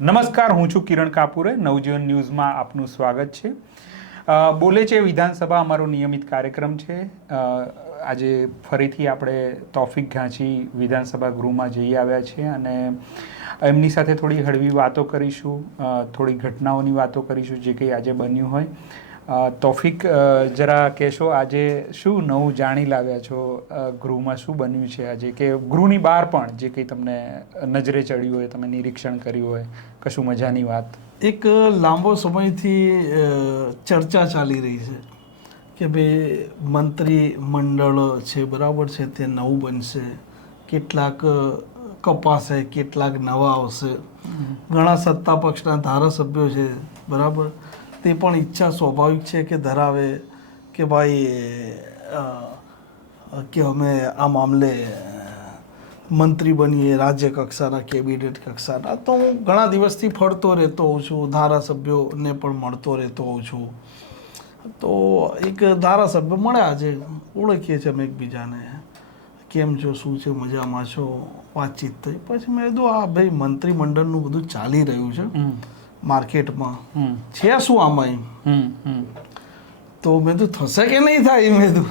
નમસ્કાર, હું છું કિરણ કાપુરે. નવજીવન ન્યૂઝમાં આપનું સ્વાગત છે. બોલે છે વિધાનસભા અમારો નિયમિત કાર્યક્રમ છે. આજે ફરીથી આપણે તોફિક ઘાંચી વિધાનસભા ગૃહમાં જઈ આવ્યા છીએ અને એમની સાથે થોડી હળવી વાતો કરીશું, થોડી ઘટનાઓની વાતો કરીશું જે કંઈ આજે બન્યું હોય. તોફિક, જરા કહેશો આજે શું નવું જાણી લાવ્યા છો? ગૃહમાં શું બન્યું છે આજે, કે ગૃહની બહાર પણ જે કંઈ તમને નજરે ચડ્યું હોય, તમે નિરીક્ષણ કર્યું હોય, કશું મજાની વાત? એક લાંબો સમયથી ચર્ચા ચાલી રહી છે કે ભાઈ મંત્રી મંડળ છે, બરાબર છે, તે નવું બનશે, કેટલાક કપાશે, કેટલાક નવા આવશે. ઘણા સત્તા પક્ષના ધારાસભ્યો છે, બરાબર, તે પણ ઈચ્છા સ્વાભાવિક છે કે ધરાવે કે ભાઈ કે અમે આ મામલે મંત્રી બનીએ, રાજ્ય કક્ષાના, કેબિનેટ કક્ષાના. તો હું ઘણા દિવસથી ફરતો રહેતો હોઉં છું, ધારાસભ્યોને પણ મળતો રહેતો હોઉં છું. તો એક ધારાસભ્ય મળ્યા, આજે ઓળખીએ છીએ અમે એકબીજાને, કેમ છો, શું છે, મજામાં છો, વાતચીત થઈ. પછી મેં કીધું આ ભાઈ મંત્રીમંડળનું બધું ચાલી રહ્યું છે માર્કેટમાં, છે શું આમાં એમ? તો મેં તો થશે કે નહીં થાય, મેં કીધું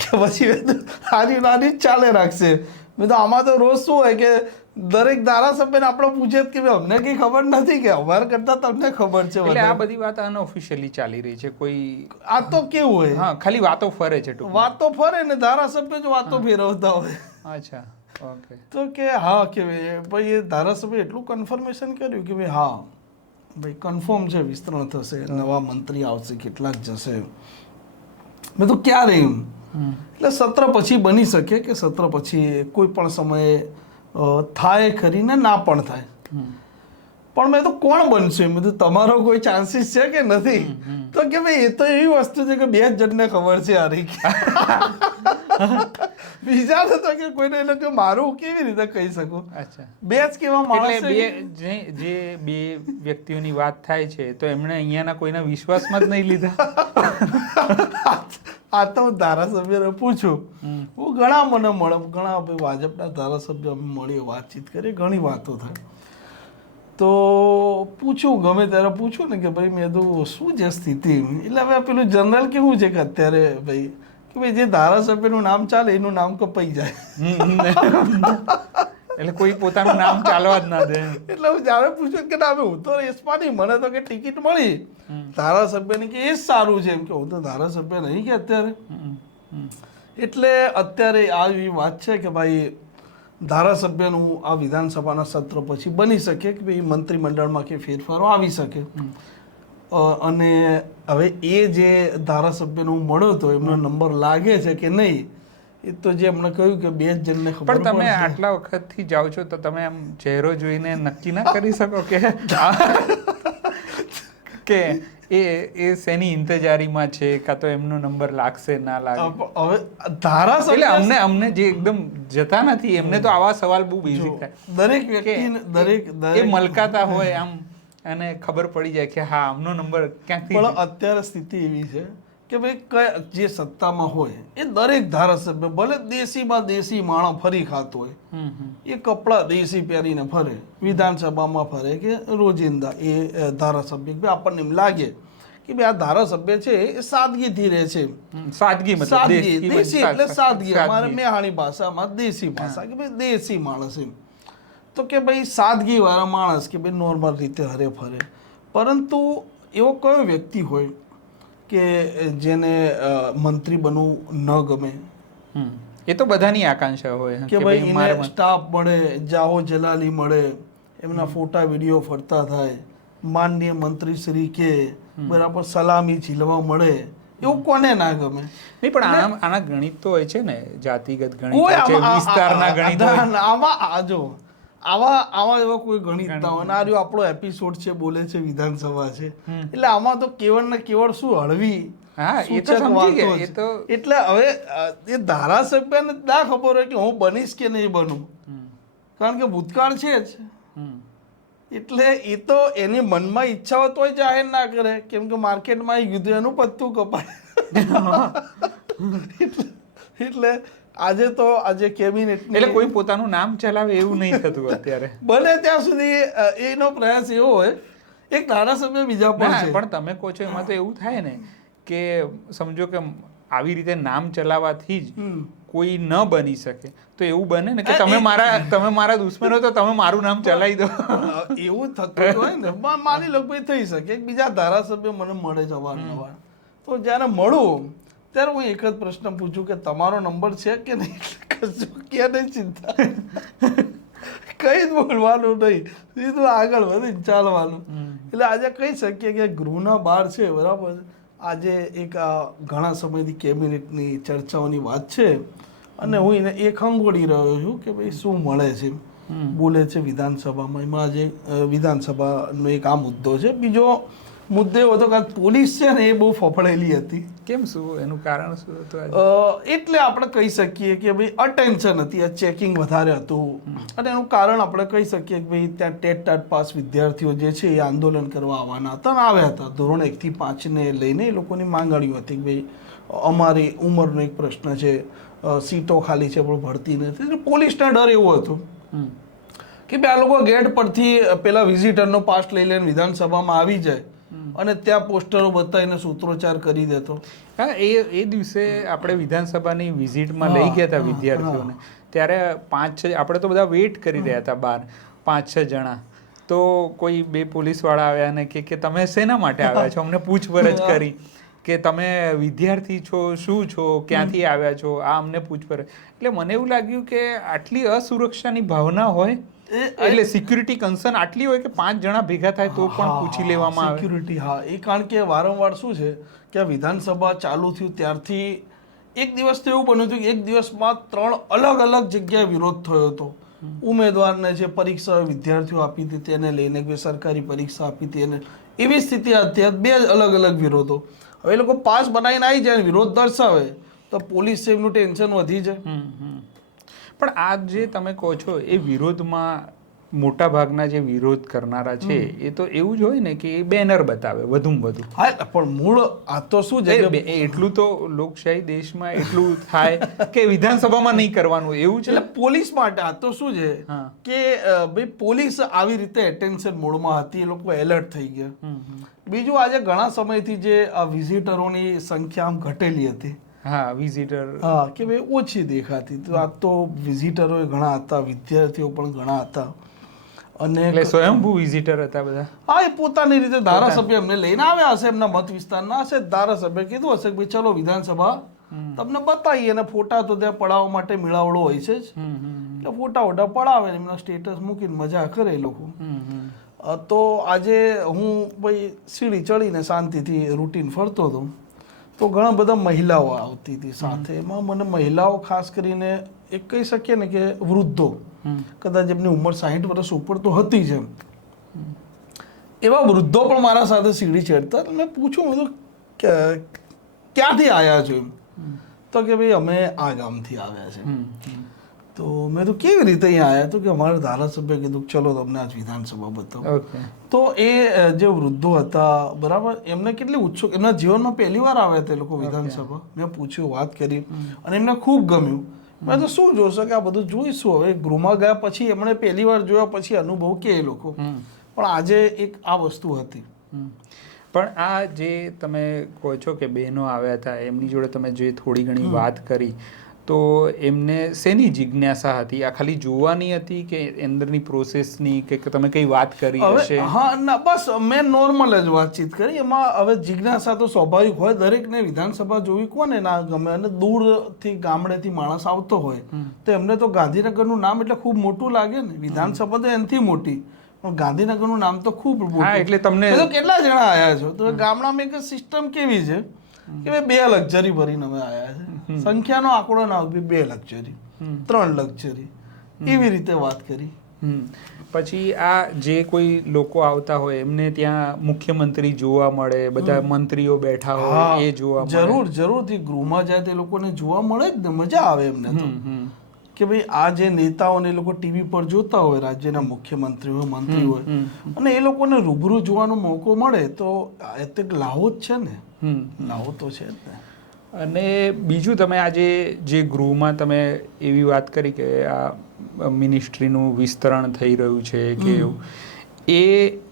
કે પછી મેં તો નાની નાની જ ચાલે રાખશે. મેં તો આમાં તો રોજ શું હોય કે દરેક ધારાસભ્યને આપણે પૂછે કે ભાઈ અમને કંઈ ખબર નથી, કે અમારા કરતાં તમને ખબર છે. એટલે આ બધી વાત અનઓફિશિયલી ચાલી રહી છે. કોઈ આ તો કેવું હોય, હા, ખાલી વાતો ફરે છે, વાતો ફરે ને ધારાસભ્ય જ વાતો ફેરવતા હોય. અચ્છા, ઓકે. તો કે હા, કે ભાઈ એ ધારાસભ્ય એટલું કન્ફર્મેશન કર્યું કે ભાઈ હા ભાઈ કન્ફર્મ છે, વિસ્તરણ થશે, નવા મંત્રી આવશે, કેટલાક જશે. મેં તો ક્યારે એમ? એટલે સત્ર પછી બની શકે, કે સત્ર પછી કોઈ પણ સમયે થાય ખરી ને ના પણ થાય. પણ મેં તો કોણ બનશે? મેં તો તમારો કોઈ ચાન્સીસ છે કે નથી? તો કે ભાઈ એ તો એવી વસ્તુ છે કે બે જ જણને ખબર છે. આરી બીજાને તો કે કોઈને, એટલે કે મારું કેવી રીતે કહી શકું? અચ્છા, બે જ કેવા માણસ એટલે જે બે વ્યક્તિઓની વાત થાય છે, તો એમણે અહીંયાના કોઈના વિશ્વાસમાં જ નહીં લીધા. આ તો ધારાસભ્યને પૂછું, હું મને મળે, ઘણા ભાજપના ધારાસભ્યો અમે મળીએ, વાતચીત કરીએ, ઘણી વાતો થાય. તો પૂછું, ગમે ત્યારે પૂછું ને કે ભાઈ મેં તો શું છે સ્થિતિ. એટલે હવે પેલું જનરલ કેવું છે કે અત્યારે ભાઈ કે ભાઈ જે ધારાસભ્યનું નામ ચાલે એનું નામ કપાઈ જાય. એટલે કોઈ પોતાનું નામ ચાલવા જ ના દે. એટલે હું જ્યારે પૂછું કે ના હું તો રેસમાં નહીં, મને તો કે ટિકિટ મળી ધારાસભ્યની, કે એ જ સારું છે એમ, કે હું તો ધારાસભ્ય નહીં કે અત્યારે. એટલે અત્યારે આ એવી વાત છે કે ભાઈ ધારાસભ્યનું આ વિધાનસભાના સત્ર પછી બની શકે કે ભાઈ મંત્રીમંડળમાં કે ફેરફારો આવી શકે. અને હવે એ જે ધારાસભ્યનું મળ્યો હતો એમનો નંબર લાગે છે કે નહીં, એ તો જે એમણે કહ્યું કે બે જ જણને ખબર. પણ તમે આટલા વખતથી જાઓ છો તો તમે આમ ચહેરો જોઈને નક્કી ના કરી શકો કે એ શેની ઇંતજારીમાં છે, કાં તો એમનો નંબર લાગશે ના લાગે? હવે ધારાસભ્ય એટલે અમને જે એકદમ જતા નથી, એમને તો આવા સવાલ બહુ બેઝિક થાય. દરેક વ્યક્તિને દરેક એ મલકાતા હોય આમ, અને ખબર પડી જાય કે હા આમનો નંબર ક્યાંકથી. પણ અત્યારે સ્થિતિ એવી છે કે ભાઈ જે સત્તામાં હોય એ દરેક ધારાસભ્ય, ભલે દેશીમાં દેશી માણસ ફરી ખાતો હોય, એ કપડાં દેશી પહેરીને ફરે, વિધાનસભામાં ફરે કે રોજિંદા, એ ધારાસભ્ય આપણને એમ લાગે કે ભાઈ આ ધારાસભ્ય છે એ સાદગીથી રહે છે. સાદગી, સાદગી, દેશી એટલે સાદગી, અમારે મેહાણી ભાષામાં દેશી ભાષા, કે ભાઈ દેશી માણસ એમ. તો કે ભાઈ સાદગી વાળા માણસ, કે ભાઈ નોર્મલ રીતે હરે ફરે. પરંતુ એવો કયો વ્યક્તિ હોય કે જેને મંત્રી બનવું ન ગમે? એ તો બધાની આકાંક્ષા હોય કે ભાઈ એને સ્ટાફ મળે, જાહો જલાલી મળે, એમના ફોટા વિડીયો ફરતા થાય, માનનીય મંત્રી શ્રી કે બરાબર સલામી ઝીલવા મળે, એવું કોને ના ગમે? નહીં, પણ આના ગણિત તો હોય છે ને, જાતિગત ગણિત હોય છે, વિસ્તારના ગણિત હોય. આમાં આજો આવા એવા કોઈ ગણિત ના હોય. આ જો આપણો એપિસોડ છે, બોલે છે વિધાનસભા છે, એટલે આમાં તો કેવળ ને કેવળ શું હળવી એટલે હવે એ ધારાસભ્યને ના ખબર હોય કે હું બનીશ કે નહીં બનું, કારણ કે ભૂતકાળ છે જ. એટલે એ તો એની મનમાં ઈચ્છા હોય તોય જાહેર ના કરે, કેમ કે માર્કેટમાં આવી ગયું એનું પત્તું કપાય. એટલે આજે તો આજે કેબિનેટ એટલે કોઈ પોતાનું નામ ચલાવે એવું નહીં થતું અત્યારે. બને ત્યાં સુધી એનો પ્રયાસ એવો હોય એક ધારાસભ્ય બીજા ના, પણ છે. પણ તમે કહો છો એમાં તો એવું થાય ને કે સમજો કે આવી રીતે નામ ચલાવવાથી જ કોઈ ન બની શકે તો એવું બને ને કે તમે મારા દુશ્મન હો તો તમે મારું નામ ચલાવી દો. એવું થતું હોય ને માની લો ભાઈ થઈ શકે એક બીજા ધારાસભ્ય મને મળે છે અવારનવાર, તો જ્યારે મળું ત્યારે હું એક જ પ્રશ્ન પૂછું કે તમારો નંબર છે કે નહીં, કશું કે નહીં, ચિંતા કઈ જ બોલવાનું નહીં, સીધું આગળ વધી ચાલવાનું. એટલે આજે કહી શકીએ કે ગૃહના બહાર છે, બરાબર. આજે એક ઘણા સમયથી કેબિનેટની ચર્ચાઓની વાત છે અને હું એને એ ખંગોળી રહ્યો છું કે ભાઈ શું મળે છે, બોલે છે વિધાનસભામાં. એમાં આજે વિધાનસભાનો એક આ મુદ્દો છે. બીજો મુદ્દો એવો હતો કે પોલીસ છે ને એ બહુ ફફડેલી હતી. કેમ, શું એનું કારણ શું હતું? એટલે આપણે કહી શકીએ કે ભાઈ અટેન્શન હતી, આ ચેકિંગ વધારે હતું અને એનું કારણ આપણે કહી શકીએ કે ભાઈ ત્યાં ટેટ પાસ વિદ્યાર્થીઓ જે છે એ આંદોલન કરવા આવવાના હતા અને આવ્યા હતા. ધોરણ 1 થી 5 ને લઈને એ લોકોની માંગણીઓ હતી કે ભાઈ અમારી ઉંમરનો એક પ્રશ્ન છે, સીટો ખાલી છે પણ ભરતી નથી. પોલીસનો ડર એવો હતો કે ભાઈ આ લોકો ગેટ પરથી પેલા વિઝિટરનો પાસ લઈ લઈને વિધાનસભામાં આવી જાય અને ત્યાં પોસ્ટરો બતાવીને સૂત્રોચ્ચાર કરી દેતો. હા, એ દિવસે આપણે વિધાનસભાની વિઝિટમાં લઈ ગયા હતા વિદ્યાર્થીઓને, ત્યારે 5-6 આપણે તો બધા વેઇટ કરી રહ્યા હતા બહાર, 5-6 જણા. તો કોઈ 2 પોલીસવાળા આવ્યા ને કે તમે શેના માટે આવ્યા છો, અમને પૂછપરછ કરી કે તમે વિદ્યાર્થી છો, શું છો, ક્યાંથી આવ્યા છો, આ અમને પૂછપરછ. એટલે મને એવું લાગ્યું કે આટલી અસુરક્ષાની ભાવના હોય એટલે સિક્યુરિટી કન્સર્ન આટલી હોય કે 5 જણા ભેગા થાય તો પણ પૂછી લેવામાં આવે સિક્યુરિટી. હા, એ કારણ કે વારંવાર શું છે કે આ વિધાનસભા ચાલુ થયું ત્યારથી એક દિવસ તો એવું બન્યું હતું કે એક દિવસમાં 3 અલગ અલગ જગ્યાએ વિરોધ થયો હતો. ઉમેદવારને જે પરીક્ષા વિદ્યાર્થીઓ આપી હતી તેને લઈને, સરકારી પરીક્ષા આપી હતી એને, એવી સ્થિતિ હતી. 2 અલગ અલગ વિરોધો. હવે એ લોકો પાસ બનાવીને આવી જાય, વિરોધ દર્શાવે તો પોલીસ એમનું ટેન્શન વધી જાય. પણ આ જે તમે કહો છો એ વિરોધમાં મોટા ભાગના જે વિરોધ કરનારા છે એ તો એવું જ હોય ને કે એ બેનર બતાવે વધુમાં વધુ. હા, પણ મૂળ આ તો શું છે કે એટલું તો લોકશાહી દેશમાં એટલું થાય કે વિધાનસભામાં નહીં કરવાનું એવું છે. એટલે પોલીસ માટે આ તો શું છે કે ભાઈ પોલીસ આવી રીતે એટેન્શન મોડમાં હતી, એ લોકો એલર્ટ થઈ ગયા. બીજું આજે ઘણા સમયથી જે આ વિઝિટરોની સંખ્યા આમ ઘટેલી હતી. હા, વિઝિટર, હા, કે ભાઈ ઓછી દેખાતી. તો આ તો વિઝિટરો ઘણા હતા, વિદ્યાર્થીઓ પણ ઘણા હતા અને એટલે સ્વયંભૂ વિઝિટર હતા બધા. હા, એ પોતાની રીતે ધારાસભ્ય એમને લઈને આવ્યા હશે, એમના મત વિસ્તારના હશે. ધારાસભ્ય કીધું હશે કે ભાઈ ચલો વિધાનસભા તમને બતાવીએ, અને ફોટા તો ત્યાં પડાવવા માટે મેળાવડો હોય છે જ, એટલે ફોટા પડાવે, એમના સ્ટેટસ મૂકીને મજા કરે એ લોકો. તો આજે હું ભાઈ સીડી ચડીને શાંતિથી રૂટીન ફરતો હતો તો ઘણા બધા મહિલાઓ આવતી હતી સાથે. એમાં મને મહિલાઓ ખાસ કરીને એક કહી શકીએ ને કે વૃદ્ધો, કદાચ એમની ઉંમર 60 વર્ષ ઉપર તો હતી જ, એવા વૃદ્ધો પણ મારા સાથે સીડી ચડતા. મેં પૂછ્યું બધું ક્યાંથી આવ્યા છો એમ, તો કે ભાઈ અમે આ ગામથી આવ્યા છે. તો મેં તો કેવી રીતે અહીંયા આવ્યા, તો કે અમારા ધારાસભ્ય કીધું ચલો તમને આજ વિધાનસભા બતાવો. તો એ જે વૃદ્ધો હતા, બરાબર, એમને કેટલી ઉત્સુક, એમના જીવનમાં પહેલી વાર આવ્યા હતા એ લોકો વિધાનસભા. મેં પૂછ્યું, વાત કરી અને એમને ખૂબ ગમ્યું. મેં તો શું જોશે કે આ બધું જોઈશું. હવે ગૃહમાં ગયા પછી એમણે પહેલી વાર જોયા પછી અનુભવ કે એ લોકો, પણ આજે એક આ વસ્તુ હતી. પણ આ જે તમે કહો છો કે બહેનો આવ્યા હતા એમની જોડે તમે જે થોડી ઘણી વાત કરી, તો એમને શેની જિજ્ઞાસા હતી? આ ખાલી જોવાની હતી કે અંદરની પ્રોસેસની કે તમે કઈ વાત કરી હશે? હા, ના, બસ મેં નોર્મલ જ વાતચીત કરી. એમાં હવે જિજ્ઞાસા તો સ્વાભાવિક હોય, દરેકને વિધાનસભા જોવી કોને ના ગમે. અને દૂરથી ગામડેથી માણસ આવતો હોય તો એમને તો ગાંધીનગરનું નામ એટલે ખૂબ મોટું લાગે ને. વિધાનસભા તો એનાથી મોટી, પણ ગાંધીનગરનું નામ તો ખૂબ મોટું. એટલે તમને કેટલા જણા આવ્યા છો? તો ગામડામાં એક સિસ્ટમ કેવી છે કે ભાઈ 2 લક્ઝરી ભરીને અમે આવ્યા છે. સંખ્યાનો આંકડો ના હોય, 2 લક્ઝરી, 3 લક્ઝરી, એવી રીતે વાત કરી. પછી આ જે કોઈ લોકો આવતા હોય એમને ત્યાં મુખ્યમંત્રી જોવા મળે, બધા મંત્રીઓ બેઠા હોય એ જોવા મળે. જરૂરથી ગૃહમાં જાય તે લોકોને જોવા મળે જ ને, મજા આવે એમને તો કે ભાઈ આ જે નેતાઓને એ લોકો ટીવી પર જોતા હોય, રાજ્યના મુખ્યમંત્રી હોય, મંત્રી હોય, અને એ લોકોને રૂબરૂ જોવાનો મોકો મળે તો એક લાવો જ છે ને, લાવો તો છે જ ને. અને બીજું તમે આજે જે ગૃહમાં તમે એવી વાત કરી કે આ મિનિસ્ટ્રીનું વિસ્તરણ થઈ રહ્યું છે કે એવું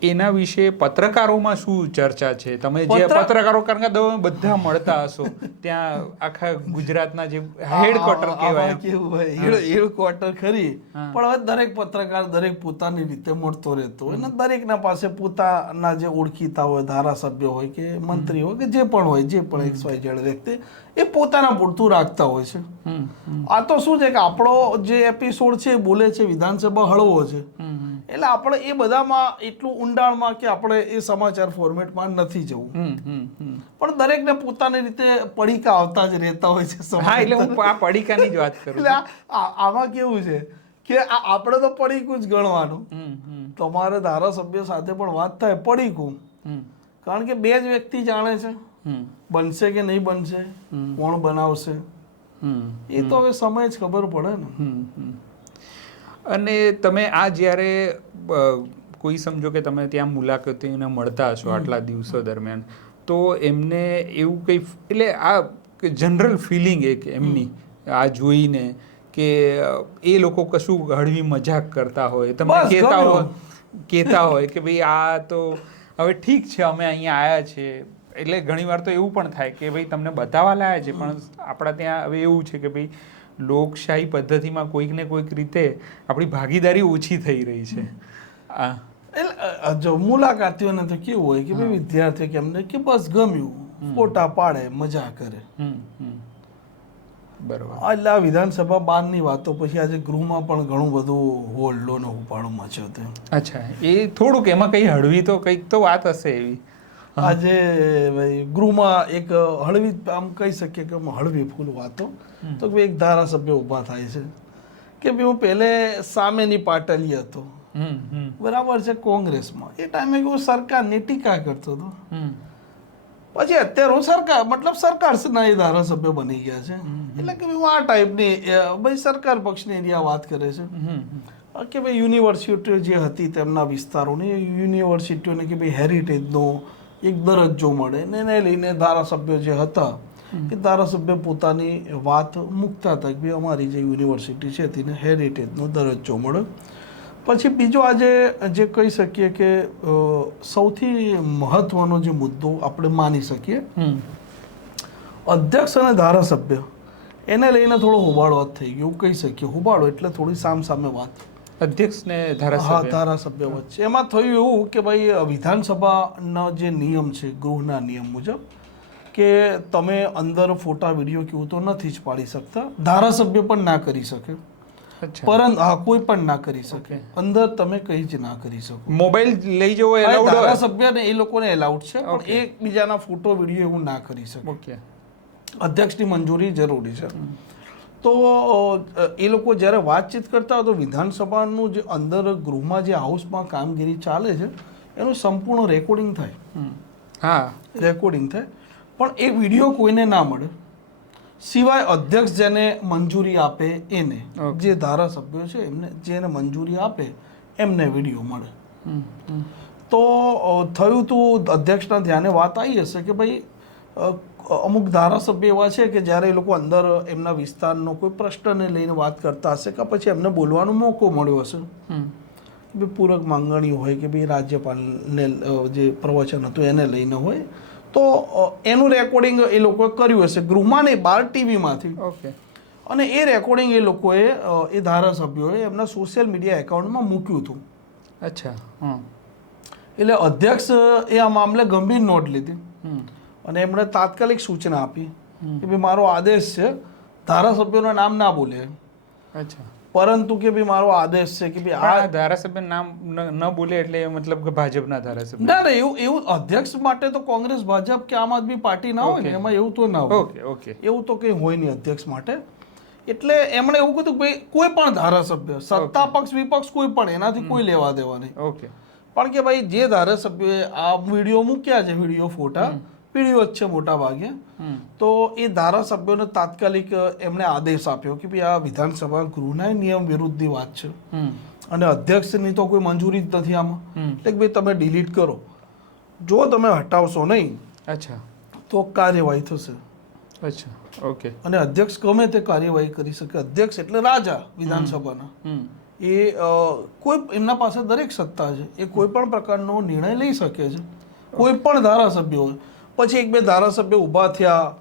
એના વિશે પત્રકારોમાં શું ચર્ચા છે? તમે જે પત્રકારો કારણ કે તમે બધા મળતા હશો ત્યાં આખા ગુજરાતના જે હેડક્વાર્ટર કહેવાય કેવું હોય હેડક્વાર્ટર ખરી, પણ હવે દરેક પત્રકાર દરેક પોતાની રીતે મળતો રહેતો હોય ને દરેકના પાસે પોતાના જે ઓળખીતા હોય, ધારાસભ્ય હોય કે મંત્રી હોય કે જે પણ હોય, જે પણ XYZ વ્યક્તિ એ પોતાના પૂરતું રાખતા હોય છે. આ તો શું છે કે આપણો જે એપિસોડ છે બોલે છે વિધાનસભા હળવો છે, એટલે આપણે એ બધામાં એટલું ઊંડાણમાં કે આપણે એ સમાચાર ફોર્મેટમાં નથી જવું, પણ દરેકને પોતાની રીતે પડીકા આવતા જ રહેતા હોય છે. હા, એટલે હું આ પડીકાની જ વાત કરું. એટલે આમાં કેવું છે કે આપણે તો પડીકું જ ગણવાનું. તમારે ધારાસભ્ય સાથે પણ વાત થાય પડીકું, કારણ કે બે જ વ્યક્તિ જાણે છે બનશે કે નહીં બનશે, કોણ બનાવશે, એ તો હવે સમય જ ખબર પડે ને. અને તમે આ જ્યારે કોઈ સમજો કે તમે ત્યાં મુલાકાતીને મળતા હશો આટલા દિવસો દરમિયાન, તો એમને એવું કંઈ એટલે આ જનરલ ફિલિંગ એક એમની આ જોઈને કે એ લોકો કશું હળવી મજાક કરતા હોય, તમે કહેતા હોય કે ભાઈ આ તો હવે ઠીક છે અમે અહીંયા આવ્યા છીએ, એટલે ઘણીવાર તો એવું પણ થાય કે ભાઈ તમને બતાવવા લાયા છે, પણ આપણા ત્યાં હવે એવું છે કે ભાઈ લોકશાહી પદ્ધતિમાં કોઈક ને કોઈક રીતે આપણી ભાગીદારી ઓછી થઈ રહી છે. એટલે જો મુલાકાતીઓને તો કેવું હોય કે ભાઈ વિદ્યાર્થીઓ કે એમને કે બસ ગમ્યું, ફોટા પાડે, મજા કરે. બરોબર. એટલે આ વિધાનસભા બહારની વાતો પછી આજે ગૃહમાં પણ ઘણું બધું હોલ્ડો ને ઉપાડો મચ્યો હતો. અચ્છા, એ થોડુંક એમાં કઈ હળવી તો કંઈક તો વાત હશે એવી. આજે ભાઈ ગૃહમાં એક હળવી આમ કહી શકીએ કે હળવી ફૂલ વાતો તો કે એક ધારાસભ્ય ઊભા થાય છે કે ભાઈ હું પહેલે સામેની પાટલી હતો, બરાબર છે, કોંગ્રેસમાં એ ટાઈમે હું સરકારની ટીકા કરતો હતો, પછી અત્યારે હું સરકારના એ ધારાસભ્ય બની ગયા છે, એટલે કે હું આ ટાઈપની ભાઈ સરકાર પક્ષની આ વાત કરે છે કે ભાઈ યુનિવર્સિટીઓ જે હતી તેમના વિસ્તારોની યુનિવર્સિટીઓને કે ભાઈ હેરિટેજનો એક દરજ્જો મળે ને એને લઈને ધારાસભ્યો જે હતા કે ધારાસભ્ય પોતાની વાત મૂકતા હતા કે ભાઈ અમારી જે યુનિવર્સિટી છે તેને હેરિટેજનો દરજ્જો મળે. પછી બીજો આજે જે કહી શકીએ કે સૌથી મહત્વનો જે મુદ્દો આપણે માની શકીએ, અધ્યક્ષ અને ધારાસભ્ય એને લઈને થોડો હોબાળો થઈ ગયો કહી શકીએ. હોબાળો એટલે થોડી સામસામે વાત અધ્યક્ષ ને ધારાસભ્ય વચ્ચે. એમાં થયું એવું કે ભાઈ વિધાનસભાના જે નિયમ છે ગૃહના નિયમ મુજબ કે તમે અંદર ફોટા વિડીયો કેવું તો નથી જ પાડી શકતા, ધારાસભ્ય પણ ના કરી શકે, પરંતુ કોઈ પણ ના કરી શકે, અંદર તમે કઈ જ ના કરી શકો. મોબાઈલ લઈ જવો ધારાસભ્ય ને એ લોકોને એલાઉડ છે, પણ એકબીજાના ફોટો વિડીયો એવું ના કરી શકે. અધ્યક્ષની મંજૂરી જરૂરી છે. તો એ લોકો જ્યારે વાતચીત કરતા હોય તો વિધાનસભાનું જે અંદર ગૃહમાં જે હાઉસમાં કામગીરી ચાલે છે એનું સંપૂર્ણ રેકોર્ડિંગ થાય. હા, રેકોર્ડિંગ થાય, પણ એ વિડીયો કોઈને ના મળે સિવાય અધ્યક્ષ જેને મંજૂરી આપે એને, જે ધારાસભ્યો છે એમને જેને મંજૂરી આપે એમને વિડીયો મળે. તો થયું તું અધ્યક્ષના ધ્યાને વાત આવી હશે કે ભાઈ અમુક ધારાસભ્ય એવા છે કે જ્યારે એ લોકો અંદર એમના વિસ્તારનો કોઈ પ્રશ્નને લઈને વાત કરતા હશે કે પછી એમને બોલવાનો મોકો મળ્યો હશે, પૂરક માંગણી હોય કે ભાઈ રાજ્યપાલને જે પ્રવચન હતું એને લઈને હોય, તો એનું રેકોર્ડિંગ એ લોકોએ કર્યું હશે ગૃહમાં નહીં, બહાર ટીવીમાંથી. અને એ રેકોર્ડિંગ એ લોકોએ એ ધારાસભ્યોએ એમના સોશિયલ મીડિયા એકાઉન્ટમાં મૂક્યું હતું. અચ્છા. એટલે અધ્યક્ષ એ આ મામલે ગંભીર નોંધ લીધી અને એમણે તાત્કાલિક સૂચના આપી કે ભાઈ મારો આદેશ છે ધારાસભ્યોનું નામ ના બોલે. અચ્છા. પરંતુ કે ભાઈ મારો આદેશ છે કે ભાઈ આ ધારાસભ્ય નામ ન બોલે એટલે મતલબ કે ભાજપના ધારાસભ્ય ના એવું અધ્યક્ષ માટે તો કોંગ્રેસ ભાજપ કે આમ આદમી પાર્ટી ના હોય ને, એમાં એવું તો ના હોય, એવું તો કંઈ હોય નહીં અધ્યક્ષ માટે. એટલે એમણે એવું કીધું ભાઈ કોઈ પણ ધારાસભ્ય, સત્તા પક્ષ વિપક્ષ કોઈ પણ, એનાથી કોઈ લેવા દેવા નહીં, પણ કે ભાઈ જે ધારાસભ્યોએ આ વિડીયો મૂક્યા છે, વિડીયો ફોટા વિડીયો જ છે મોટા ભાગે, તો એ ધારાસભ્યોને તાત્કાલિક એમણે આદેશ આપ્યો કે ભાઈ આ વિધાનસભા ગૃહના નિયમ વિરુદ્ધની વાત છે અને અધ્યક્ષની તો કોઈ મંજૂરી જ નથી આમાં, એટલે ભાઈ તમે ડિલીટ કરો, જો તમે હટાવશો નહીં અચ્છા તો કાર્યવાહી થશે. અચ્છા, ઓકે. અને અધ્યક્ષ ગમે તે કાર્યવાહી કરી શકે. અધ્યક્ષ એટલે રાજા વિધાનસભાના. એ કોઈ એમના પાસે દરેક સત્તા છે, એ કોઈ પણ પ્રકારનો નિર્ણય લઈ શકે છે. કોઈ પણ ધારાસભ્ય હોય, પછી એક બે ધારાસભ્ય ઊભા થયા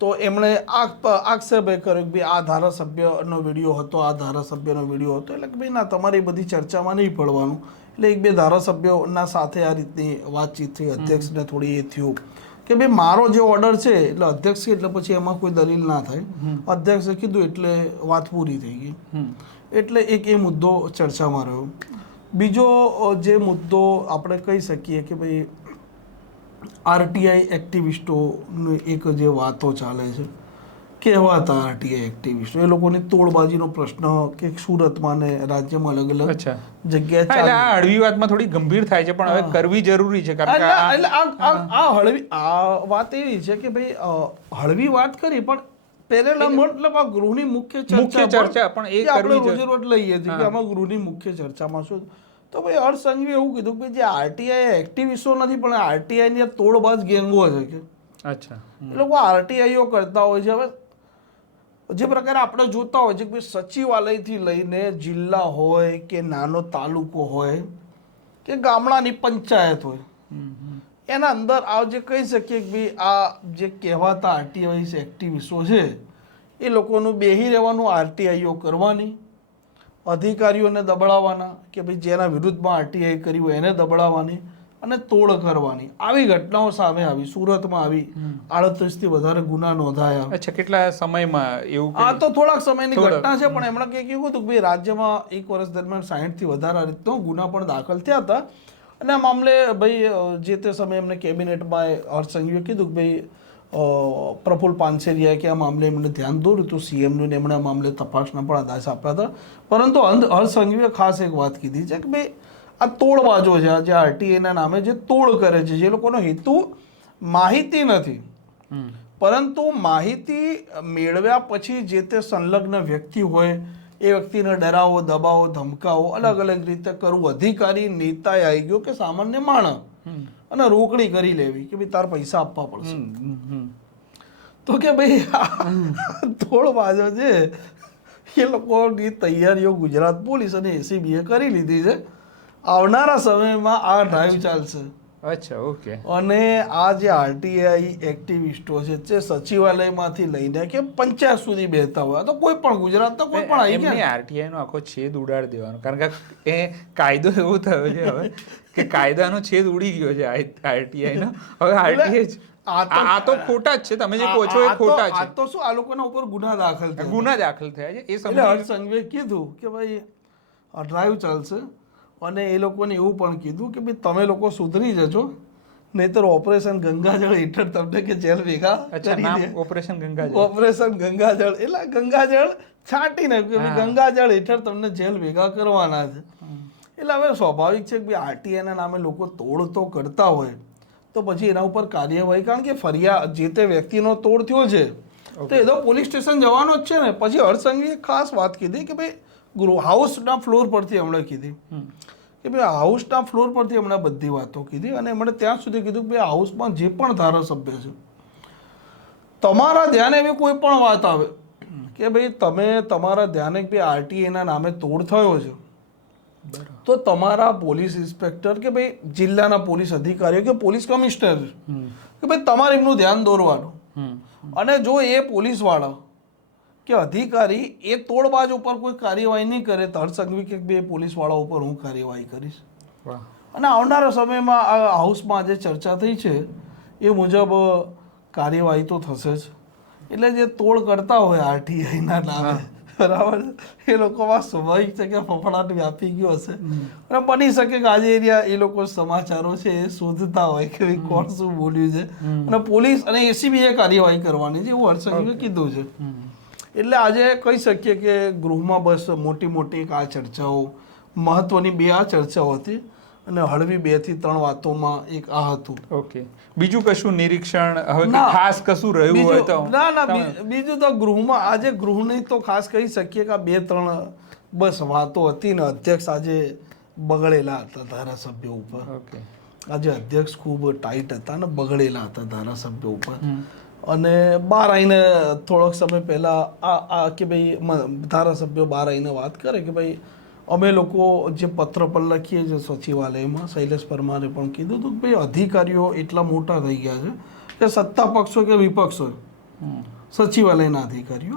તો એમણે આક્ષેપ કર્યો કે ભાઈ આ ધારાસભ્યનો વિડીયો હતો, આ ધારાસભ્યનો વિડીયો હતો, એટલે કે ભાઈ ના, તમારી બધી ચર્ચામાં નહીં પડવાનું. એટલે એક બે ધારાસભ્યોના સાથે આ રીતની વાતચીત થઈ. અધ્યક્ષને થોડી એ થયું કે ભાઈ મારો જે ઓર્ડર છે એટલે અધ્યક્ષ એટલે પછી એમાં કોઈ દલીલ ના થાય. અધ્યક્ષે કીધું એટલે વાત પૂરી થઈ ગઈ. એટલે એક એ મુદ્દો ચર્ચામાં રહ્યો. બીજો જે મુદ્દો આપણે કહી શકીએ કે ભાઈ આરટીઆઈ એક્ટિવિસ્ટોની એક જે વાતો ચાલે છે, કહેવાતા આરટીઆઈ એક્ટિવિસ્ટો, એ લોકોની તોડબાજીનો પ્રશ્ન કે સુરતમાં ને રાજ્યમાં અલગ અલગ જગ્યાએ એટલે આ હળવી વાતમાં થોડી ગંભીર થાય છે, પણ હવે કરવી જરૂરી છે. કારણ કે આ હળવી આ વાત એવી છે કે ભાઈ હળવી વાત કરી, પણ પહેલા મતલબ આ ગૃહની મુખ્ય ચર્ચા પણ એ આપણે રોજે રોજ લઈએ છીએ કે આમાં ગૃહની મુખ્ય ચર્ચામાં શું. તો ભાઈ હર્ષ સંઘવીએ એવું કીધું કે જે આરટીઆઈ એક્ટિવિસ્ટો નથી, પણ આરટીઆઈની તોડબાજ ગેંગો છે કે અચ્છા એ લોકો આરટીઆઈઓ કરતા હોય છે. હવે જે પ્રકારે આપણે જોતા હોય છે કે સચિવાલયથી લઈને જિલ્લા હોય કે નાનો તાલુકો હોય કે ગામડાની પંચાયત હોય, એના અંદર આ જે કહી શકીએ કે ભાઈ આ જે કહેવાતા આરટીઆઈ એક્ટિવિસ્ટો છે એ લોકોનું બેહી રહેવાનું, આરટીઆઈઓ કરવાની, અધિકારીઓને દબડાવવાના કે ભાઈ જેના વિરુદ્ધમાં આરટીઆઈ કરી હોય એને દબડાવવાની અને તોડ કરવાની. આવી ઘટનાઓ સામે આવી. સુરતમાં આવી 38 થી વધારે ગુના નોંધાયા. અચ્છા, કેટલા સમયમાં એવું? આ તો થોડાક સમયની ઘટના છે, પણ એમણે કંઈક એવું હતું કે ભાઈ રાજ્યમાં એક વર્ષ દરમિયાન 60 થી વધારે આ રીતનો ગુના પણ દાખલ થયા હતા. અને આ મામલે ભાઈ જે તે સમયે એમને કેબિનેટમાં હર્ષ સંઘવીએ કીધું કે ભાઈ પ્રફુલ્લ પાનસેરિયાએ કે આ મામલે એમને ધ્યાન દોર્યું હતું સીએમનું, ને એમણે આ મામલે તપાસના પણ આદેશ આપ્યા હતા. પરંતુ હર્ષ સંઘવીએ ખાસ એક વાત કીધી છે કે ભાઈ આ તોડબાજો છે, જે આરટીઆઈના નામે જે તોડ કરે છે, જે લોકોનો હેતુ માહિતી નથી, પરંતુ માહિતી મેળવ્યા પછી જે તે સંલગ્ન વ્યક્તિ હોય એ વ્યક્તિને ડરાવો, દબાવો, ધમકાવો, અલગ અલગ રીતે કરવું. અધિકારી નેતાએ આવી ગયો કે સામાન્ય માણસ, અને રોકડી કરી લેવી કે ભાઈ તાર પૈસા આપવા પડશે. તો કે ભાઈ તોડબાજો છે એ લોકોની તૈયારીઓ ગુજરાત પોલીસ અને એસીબીએ કરી લીધી છે. આવનારા સમયમાં આ ડ્રાઈવ ચાલશે. અચ્છા, ઓકે. અને આ જે આરટીઆઈ એક્ટિવિસ્ટો છે તે સચિવાલયમાંથી લઈને કે પંચાયત સુધી બેહતા હોય, તો કોઈ પણ ગુજરાતના કોઈ પણ આવી ગયા, આરટીઆઈ નો આખો છેદ ઉડાડી દેવાનો. કારણ કે એ કાયદો એવો થયો છે હવે કે કાયદાનો છેદ ઉડી ગયો છે આરટીઆઈ નો. હવે આરટીઆઈ આ તો ખોટા જ છે, તમે જે કહો છો એ ખોટા છે. આ તો શું, આ લોકોના ઉપર ગુના દાખલ થયા છે. એ સમય હર્ષ સંઘવીએ કીધું કે ભાઈ આ ડ્રાઈવ ચાલશે. અને એ લોકોને એવું પણ કીધું કે ભાઈ તમે લોકો સુધરી જજો, નહીતર ઓપરેશન ગંગાજળ હેઠળ તમને કે જેલ ભેગા કરી દે. ઓપરેશન ગંગાજળ, ઓપરેશન ગંગાજળ એટલે ગંગાજળ છાંટીને ગંગાજળ હેઠળ તમને જેલ ભેગા કરવાના છે. એટલે હવે સ્વાભાવિક છે કે ભાઈ આરટીઆઈના નામે લોકો તોડ તો કરતા હોય તો પછી એના ઉપર કાર્યવાહી, કારણ કે ફરિયાદ જે તે વ્યક્તિનો તોડ થયો છે તો એ તો પોલીસ સ્ટેશન જવાનો જ છે ને. પછી હર્ષ સંઘવીએ ખાસ વાત કીધી કે ભાઈ હાઉસના ફ્લોર પરથી એમણે કીધી કે ભાઈ હાઉસના ફ્લોર પરથી એમણે બધી વાતો કીધી. અને એમણે ત્યાં સુધી કીધું કે ભાઈ હાઉસમાં જે પણ ધારાસભ્ય છે, તમારા ધ્યાને એવી કોઈ પણ વાત આવે કે ભાઈ તમે તમારા ધ્યાને કે ભાઈ આરટીઆઈના નામે તોડ થયો છે, તો તમારા પોલીસ ઇન્સ્પેક્ટર કે ભાઈ જિલ્લાના પોલીસ અધિકારીઓ કે પોલીસ કમિશનર કે ભાઈ તમારે એમનું ધ્યાન દોરવાનું. અને જો એ પોલીસવાળા કે અધિકારી એ તોડબાજ ઉપર કોઈ કાર્યવાહી નહીં કરે તો હર્ષ સંઘવી કે બે પોલીસવાળા ઉપર હું કાર્યવાહી કરીશ. અને આવનારા સમયમાં આ હાઉસમાં જે ચર્ચા થઈ છે એ મુજબ કાર્યવાહી તો થશે જ. એટલે જે તોડ કરતા હોય આરટીઆઈના નામે, બરાબર, એ લોકોમાં સ્વાભાવિક છે કે ફફડાટ વ્યાપી ગયો હશે. અને બની શકે કે આજે એ લોકો સમાચારો છે એ શોધતા હોય કે ભાઈ કોણ શું બોલ્યું છે, અને પોલીસ અને એસીબીએ કાર્યવાહી કરવાની છે એવું હર્ષ સંઘવીએ કીધું છે. એટલે આજે કહી શકીએ કે ગૃહમાં બસ મોટી મોટી આ ચર્ચાઓ, મહત્વની બે આ ચર્ચાઓ હતી, અને હળવી 2 થી 3 વાતોમાં એક આ હતું. ઓકે, બીજું કશું નિરીક્ષણ હવે ખાસ કશું રહ્યું હોય તો? ના, બીજું તો ગૃહમાં આજે ગૃહની તો ખાસ કહી શકીએ કે આ 2-3 બસ વાતો હતી ને. અધ્યક્ષ આજે બગડેલા હતા ધારાસભ્યો ઉપર. આજે અધ્યક્ષ ખૂબ ટાઈટ હતા ને બગડેલા હતા ધારાસભ્યો ઉપર. અને બહાર આવીને થોડોક સમય પહેલાં આ કે ભાઈ ધારાસભ્યો બહાર આવીને વાત કરે કે ભાઈ અમે લોકો જે પત્ર પર લખીએ છીએ સચિવાલયમાં, શૈલેષ પરમારે પણ કીધું હતું કે ભાઈ અધિકારીઓ એટલા મોટા થઈ ગયા છે કે સત્તા પક્ષો કે વિપક્ષો સચિવાલયના અધિકારીઓ,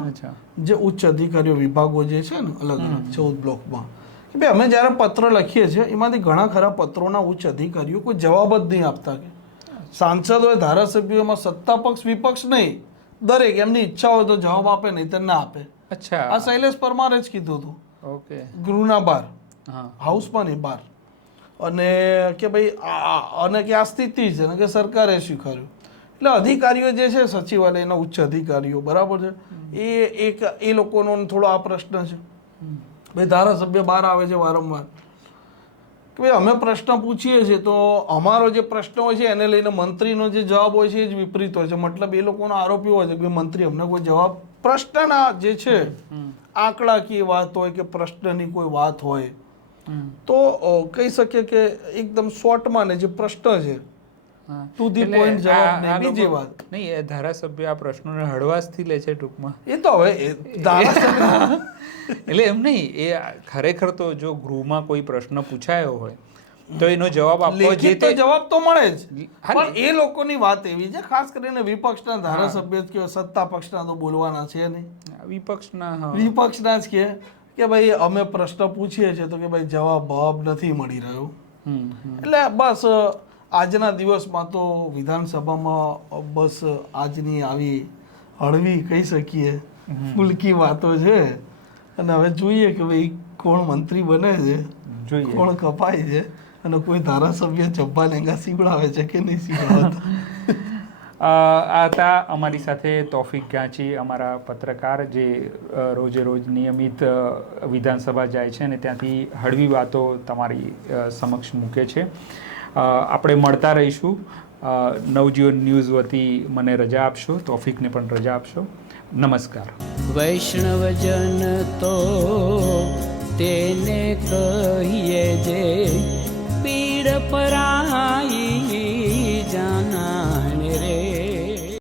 જે ઉચ્ચ અધિકારીઓ વિભાગો જે છે ને અલગ અલગ 14 બ્લોકમાં, કે ભાઈ અમે જ્યારે પત્ર લખીએ છીએ એમાંથી ઘણા ખરા પત્રોના ઉચ્ચ અધિકારીઓ કોઈ જવાબ જ નહીં આપતા. કે સાંસદોએ ધારાસભ્યોમાં સત્તા પક્ષ વિપક્ષ નહીં, દરેક એમની ઈચ્છા હોય તો જવાબ આપે, નહીં તો ના આપે. અચ્છા, આ શૈલેષ પરમારે જ કીધું હતું. ઓકે, ગૃહના બહાર, હાઉસમાં નહીં બહાર. અને કે ભાઈ અને કે આ સ્થિતિ છે ને કે સરકારે સ્વીકાર્યું. એટલે અધિકારીઓ જે છે સચિવાલયના ઉચ્ચ અધિકારીઓ, બરાબર છે, એ લોકોનો થોડો આ પ્રશ્ન છે. ભાઈ ધારાસભ્ય બહાર આવે છે વારંવાર કે ભાઈ અમે પ્રશ્ન પૂછીએ છીએ તો અમારો જે પ્રશ્ન હોય છે એને લઈને મંત્રીનો જે જવાબ હોય છે એ જ વિપરીત હોય છે. મતલબ એ લોકોનો આરોપ એવો છે કે મંત્રી અમને કોઈ જવાબ, પ્રશ્નના જે છે આંકડાકીય વાત હોય કે પ્રશ્નની કોઈ વાત હોય તો કહી શકીએ કે એકદમ શોર્ટમાં ને જે પ્રશ્ન છે ટુ ધી પોઈન્ટ જવાબ નહીં. બીજી વાત નહીં, એ ધારાસભ્ય આ પ્રશ્નોને હળવાશથી લે છે ટૂંકમાં. એ તો હવે ધારાસભ્ય એટલે એમ નહીં, એ ખરેખર તો જો ગૃહમાં કોઈ પ્રશ્ન પૂછાયો હોય તો એનો જવાબ આપવો, જે તો જવાબ તો મળે જ. પણ એ લોકોની વાત એવી છે, ખાસ કરીને વિપક્ષના ધારાસભ્ય કે સત્તા પક્ષના તો બોલવાના છે નહીં, વિપક્ષના જ કે ભાઈ અમે પ્રશ્ન પૂછીએ છીએ તો કે ભાઈ જવાબ નથી મળી રહ્યો. એટલે બસ આજના દિવસમાં તો વિધાનસભામાં બસ આજની આવી હળવી કહી શકીએ ફૂલકી વાતો છે. અને હવે જોઈએ કે ભાઈ કોણ મંત્રી બને છે, કોણ કપાય છે, અને કોઈ ધારાસભ્ય ચબ્બા લેંગા સીવડાવે છે કે નહીં સીવડાવતા. આ હતા અમારી સાથે તૌફિક ગાંચી, અમારા પત્રકાર, જે રોજે રોજ નિયમિત વિધાનસભા જાય છે અને ત્યાંથી હળવી વાતો તમારી સમક્ષ મૂકે છે. આપણે મળતા રહીશું. નવજીવન ન્યૂઝ વતી મને રજા આપશો, તૌફિકને પણ રજા આપશો. નમસ્કાર. વૈષ્ણવજન તો તેને કહીએ જે પીડ પરાઈ